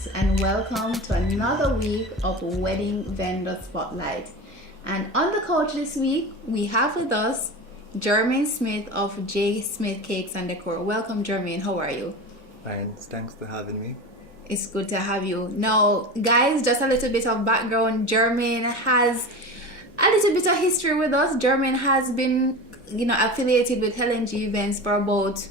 guys, and welcome to another week of Wedding Vendor Spotlight. And on the couch this week, we have with us Jermaine Smith of J. Smith Cakes and Decor. Welcome, Jermaine. How are you? Fine, thanks for having me. It's good to have you. Now, guys, just a little bit of background. Jermaine has a little bit of history with us. Jermaine has been, affiliated with Helen events for about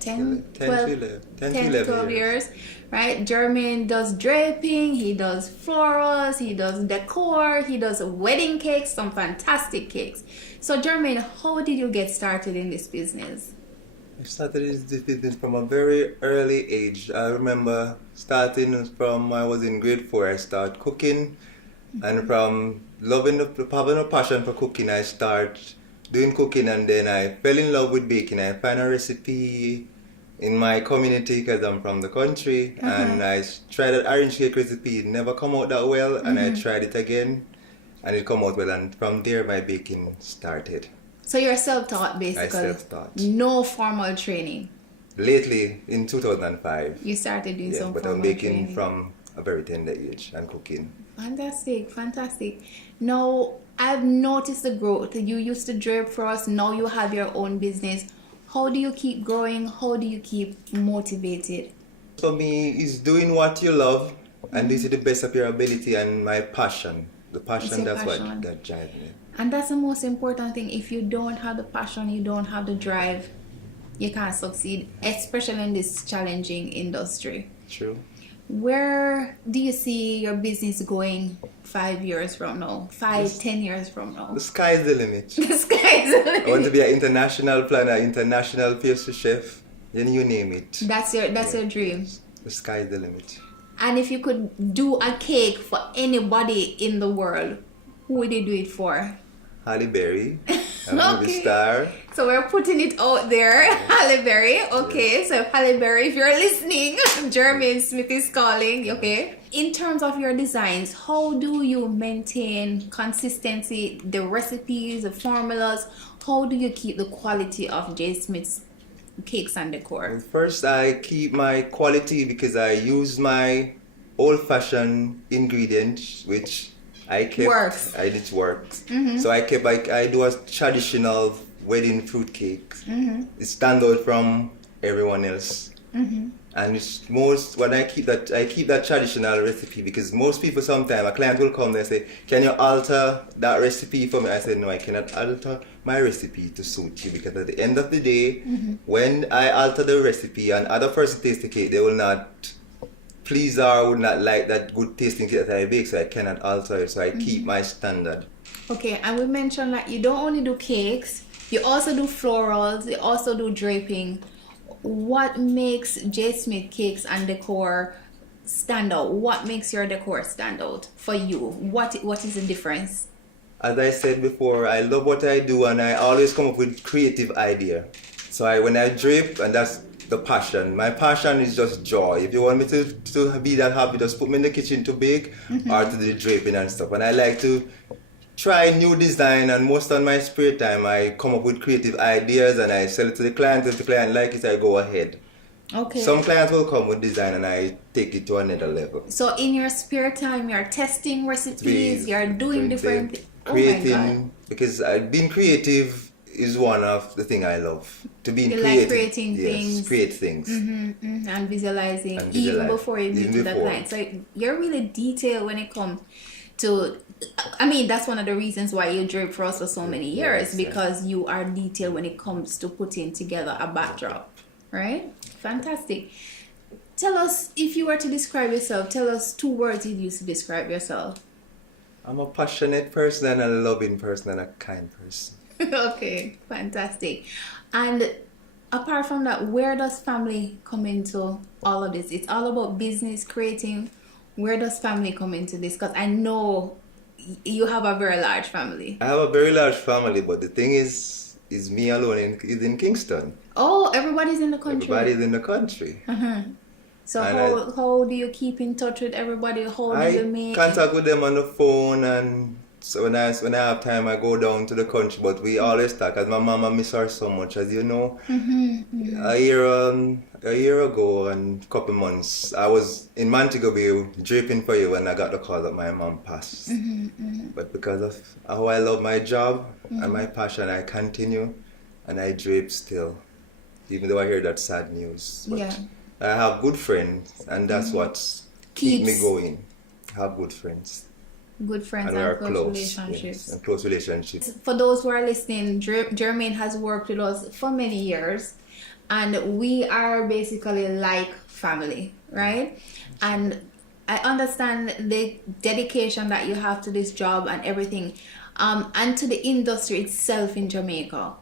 10 to 12 years, right? Jermaine does draping, he does florals, he does decor, he does wedding cakes, some fantastic cakes. So Jermaine, how did you get started in this business? I started this business from a very early age. I remember starting from I was in grade 4. I started cooking, and from having a passion for cooking, I started doing cooking, and then I fell in love with baking. I found a recipe in my community because I'm from the country, and I tried an orange cake recipe. It never come out that well, and I tried it again, and it come out well, and from there my baking started. So you're self-taught basically? I self-taught. No formal training? Lately, in 2005. You started doing some but formal I'm baking training. from a very tender age and cooking. Fantastic. Now, I've noticed the growth. You used to drape for us, now you have your own business. How do you keep growing? How do you keep motivated? For me, is doing what you love and this is the best of your ability and my passion. The passion, that's what that drives me. And that's the most important thing. If you don't have the passion, you don't have the drive, you can't succeed, especially in this challenging industry. True. Where do you see your business going 5 years from now? 10 years from now? The sky is the limit. The sky is the limit. I want to be an international planner, international pastry chef, then you name it. That's your dream. The sky is the limit. And if you could do a cake for anybody in the world, who would you do it for? Halle Berry, a movie star. So we're putting it out there. Halle Berry. Okay, so Halle Berry, if you're listening, Jermaine Smith is calling. Okay. In terms of your designs, how do you maintain consistency, the recipes, the formulas? How do you keep the quality of J. Smith's Cakes and Decor? First, I keep my quality because I use my old-fashioned ingredients, which I kept. Works. It works. So I do a traditional wedding fruit cake. It stands out from everyone else. And it's when I keep that traditional recipe because most people sometimes a client will come and say, "Can you alter that recipe for me?" I said, "No, I cannot alter my recipe to suit you because at the end of the day, when I alter the recipe and other person taste the cake, they will not please or would not like that good tasting cake that I bake, so I cannot alter it. So I keep my standard." Okay, and we mentioned that you don't only do cakes, you also do florals, you also do draping. What makes J. Smith Cakes and Decor stand out? What makes your decor stand out for you? What is the difference? As I said before, I love what I do and I always come up with creative idea. So when I drape, and that's the passion. My passion is just joy. If you want me to be that happy, just put me in the kitchen to bake or to do the draping and stuff. And I like to try new design, and most of my spare time I come up with creative ideas and I sell it to the client. If the client likes it, I go ahead. Okay. Some clients will come with design and I take it to another level. So in your spare time, you're testing recipes, you're doing different things. Creating, because being creative is one of the things I love. To be creative. Like creating things. Create things. And visualizing even before you meet the client. So you're really detailed when it comes to, that's one of the reasons why you drape for us for so many years, because you are detailed when it comes to putting together a backdrop, right? Fantastic. Tell us, if you were to describe yourself, tell us 2 words you'd use to describe yourself. I'm a passionate person and a loving person and a kind person. Okay, fantastic. And apart from that, where does family come into all of this? It's all about business, creating. Where does family come into this? Because I know you have a very large family. I have a very large family, but the thing is me alone is in Kingston. Oh, everybody's in the country. Everybody's in the country. So how do you keep in touch with everybody? How do you make? I contact with them on the phone and So when I have time, I go down to the country. But we always talk, cause my mama miss her so much, as you know. A year ago and a couple months, I was in Montego Bay draping for you when I got the call that my mom passed. But because of how I love my job and my passion, I continue and I drape still, even though I hear that sad news. But I have good friends, and that's what keeps me going. I have good friends. Good friends and and close relationships. Yes, and close relationships. For those who are listening, Jermaine has worked with us for many years, and we are basically like family, right? And I understand the dedication that you have to this job and everything, and to the industry itself in Jamaica.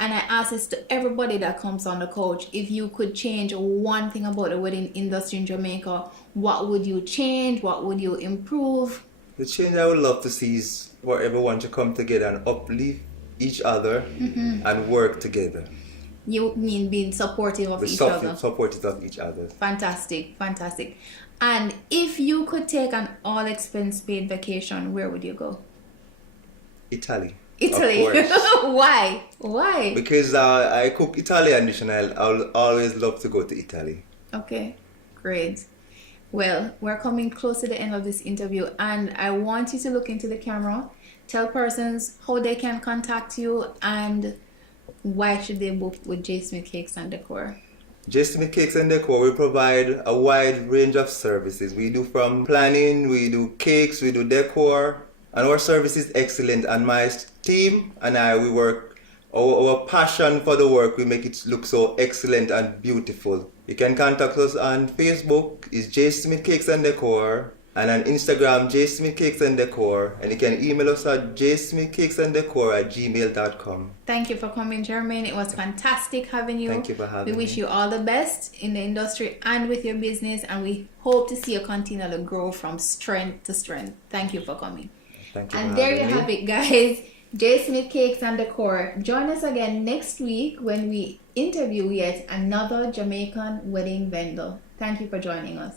And I ask this to everybody that comes on the couch: if you could change one thing about the wedding industry in Jamaica, what would you change? What would you improve? The change I would love to see is for everyone to come together and uplift each other and work together. You mean being supportive of each other? Supportive of each other. Fantastic, fantastic. And if you could take an all-expense-paid vacation, where would you go? Italy. Italy? Why? Why? Because I cook Italian dish and I'll always love to go to Italy. Okay, great. Well, we're coming close to the end of this interview, and I want you to look into the camera, tell persons how they can contact you, and why should they book with J. Smith Cakes and Decor. J. Smith Cakes and Decor, we provide a wide range of services. We do from planning, we do cakes, we do decor, and our service is excellent. And my team and I, we work, our passion for the work, we make it look so excellent and beautiful. You can contact us on Facebook, is J. Smith Cakes and Decor, and on Instagram, J. Smith Cakes and Decor, and you can email us at jsmithcakesandDecor@gmail.com. Thank you for coming, Jermaine. It was fantastic having you. Thank you for having me. We wish you all the best in the industry and with your business, and we hope to see you continue to grow from strength to strength. Thank you for coming. Thank you. And there you have it, guys. J. Smith Cakes and Decor. Join us again next week when we interview yet another Jamaican wedding vendor. Thank you for joining us.